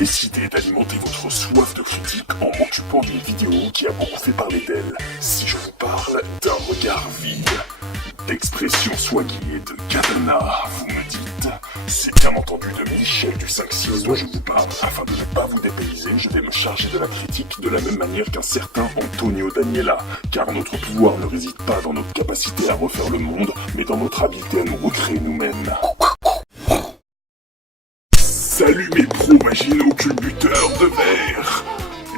décidé d'alimenter votre soif de critique en m'occupant d'une vidéo qui a beaucoup fait parler d'elle. Si je vous parle d'un regard vide, d'expression soignée, de katana, vous me dites, c'est bien entendu de Michel du 5-6 dont je vous parle. Afin de ne pas vous dépayser, je vais me charger de la critique de la même manière qu'un certain Antonio Daniela, car notre pouvoir ne réside pas dans notre capacité à refaire le monde, mais dans notre habileté à nous recréer nous-mêmes. Salut mes pro-vaginaux culbuteurs de verre.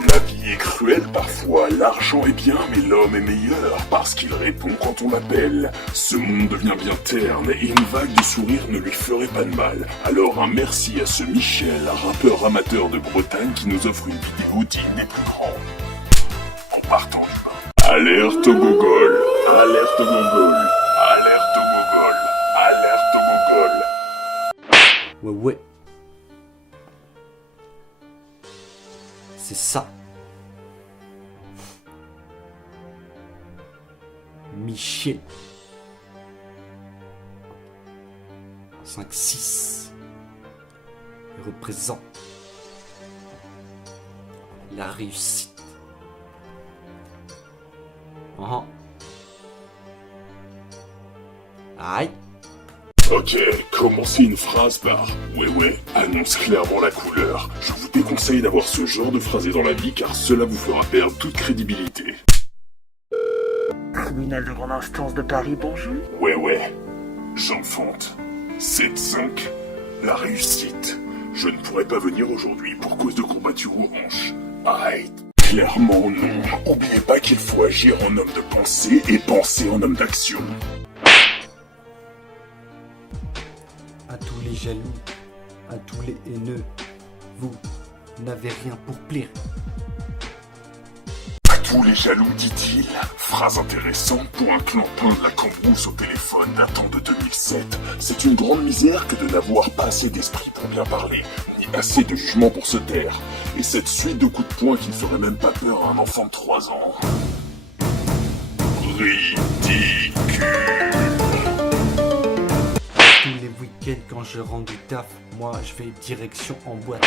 La vie est cruelle parfois, l'argent est bien, mais l'homme est meilleur parce qu'il répond quand on l'appelle. Ce monde devient bien terne et une vague de sourire ne lui ferait pas de mal. Alors un merci à ce Michel, rappeur amateur de Bretagne qui nous offre une vidéo digne des plus grands. En partant du bas. Alerte au gogol, alerte au gogol, alerte au gogol, alerte au gogol. Ouais. C'est ça. Michel. 5-6. Il représente la réussite. Aïe. Ok, commencer une phrase par « ouais » annonce clairement la couleur. Je vous déconseille d'avoir ce genre de phrasé dans la vie car cela vous fera perdre toute crédibilité. Tribunal de grande instance de Paris, bonjour. Ouais, j'enfante. 7-5, la réussite. Je ne pourrais pas venir aujourd'hui pour cause de courbature aux hanches. Aïe. Clairement non. Oubliez pas qu'il faut agir en homme de pensée et penser en homme d'action. À tous les jaloux, à tous les haineux, vous n'avez rien pour plaire. À tous les jaloux, dit-il. Phrase intéressante pour un clampin de la Cambrousse au téléphone datant de 2007. C'est une grande misère que de n'avoir pas assez d'esprit pour bien parler, ni assez de jugement pour se taire. Et cette suite de coups de poing qui ne ferait même pas peur à un enfant de 3 ans. Ridicule. Tous les week-ends quand je rentre du taf, moi je vais direction en boîte.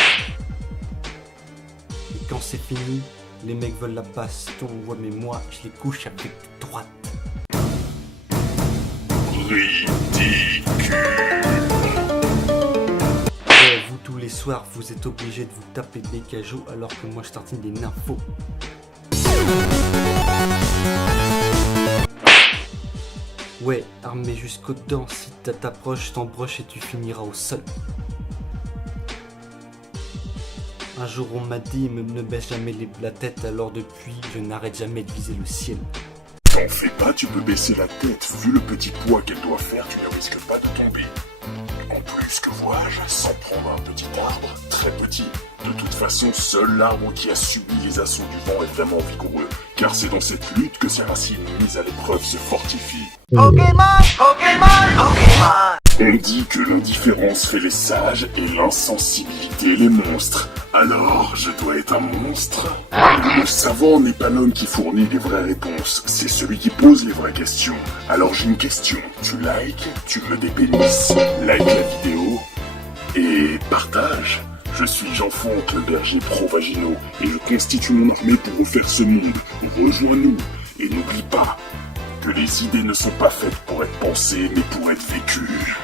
Et quand c'est fini, les mecs veulent la baston, ouais mais moi je les couche avec droite. Ridicule. Ouais, vous tous les soirs vous êtes obligés de vous taper des cajots alors que moi je tartine des nymphos. Ouais, armé jusqu'aux dents, si t'approches, t'embroches et tu finiras au sol. Un jour on m'a dit, ne baisse jamais la tête, alors depuis, je n'arrête jamais de viser le ciel. T'en fais pas, tu peux baisser la tête. Vu le petit poids qu'elle doit faire, tu ne risques pas de tomber. En plus, que vois-je, sans prendre un petit arbre, très petit. De toute façon, seul l'arbre qui a subi les assauts du vent est vraiment vigoureux, car c'est dans cette lutte que ses racines mises à l'épreuve se fortifient. Pokémon. On dit que l'indifférence fait les sages et l'insensibilité les monstres. Alors, je dois être un monstre? Le savant n'est pas l'homme qui fournit les vraies réponses, c'est celui qui pose les vraies questions. Alors j'ai une question, tu likes, tu me dépénisses, like la vidéo et partage. Je suis Jean-Fonck, le berger pro-vaginaux, et je constitue mon armée pour refaire ce monde. Rejoins-nous, et n'oublie pas que les idées ne sont pas faites pour être pensées, mais pour être vécues.